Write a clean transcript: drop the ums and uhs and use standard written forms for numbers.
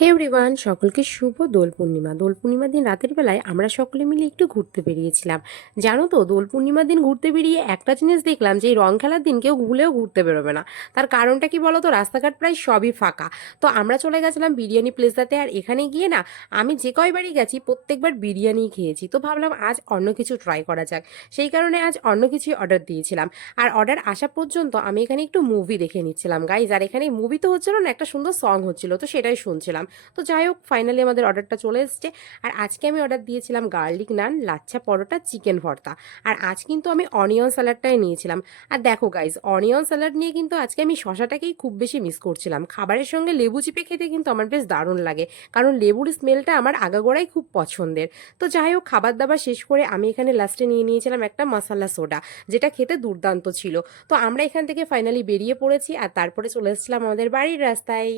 হে everyone, সকলকে শুভ দোল পূর্ণিমা। দোল পূর্ণিমার দিন রাতের বেলায় আমরা সকলে মিলে একটু ঘুরতে বেরিয়েছিলাম। জানো তো, দোল পূর্ণিমার দিন ঘুরতে বেরিয়ে একটা জিনিস দেখলাম যে এই রং খেলার দিন কেউ ভুলেও ঘুরতে বেরোবে না। তার কারণটা কি বলো তো? রাস্তাঘাট প্রায় সবই ফাঁকা। তো আমরা চলে গেছিলাম বিরিয়ানি প্লেসটাতে, আর এখানে গিয়ে না আমি যে কয়বারই গেছি প্রত্যেকবার বিরিয়ানি খেয়েছি। তো ভাবলাম আজ অন্য কিছু ট্রাই করা যাক, সেই কারণে আজ অন্য কিছুই অর্ডার দিয়েছিলাম। আর অর্ডার আসা পর্যন্ত আমি এখানে একটু মুভি দেখে নিচ্ছিলাম গাইজ। আর এখানে মুভি তো হচ্ছিল না, একটা সুন্দর সং হচ্ছিল, তো সেটাই শুনছিলাম। তো যাই হোক, ফাইনালি আমাদের অর্ডারটা চলে এসছে। আর আজকে আমি অর্ডার দিয়েছিলাম গার্লিক নান, লাচ্ছা পরোটা, চিকেন ভর্তা। আর আজ কিন্তু আমি অনিয়ন স্যালাডটাই নিয়েছিলাম। আর দেখো গাইজ, অনিয়ন স্যালাড নিয়ে কিন্তু আজকে আমি শশাটাকেই খুব বেশি মিস করছিলাম। খাবারের সঙ্গে লেবু চিপে খেতে কিন্তু আমার বেশ দারুণ লাগে, কারণ লেবুর স্মেলটা আমার আগাগোড়াই খুব পছন্দের। তো যাই হোক, খাবার দাবার শেষ করে আমি এখানে লাস্টে নিয়ে নিয়েছিলাম একটা মশালা সোডা, যেটা খেতে দুর্দান্ত ছিল। তো আমরা এখান থেকে ফাইনালি বেরিয়ে পড়েছি, আর তারপরে চলে এসেছিলাম আমাদের বাড়ির রাস্তায়।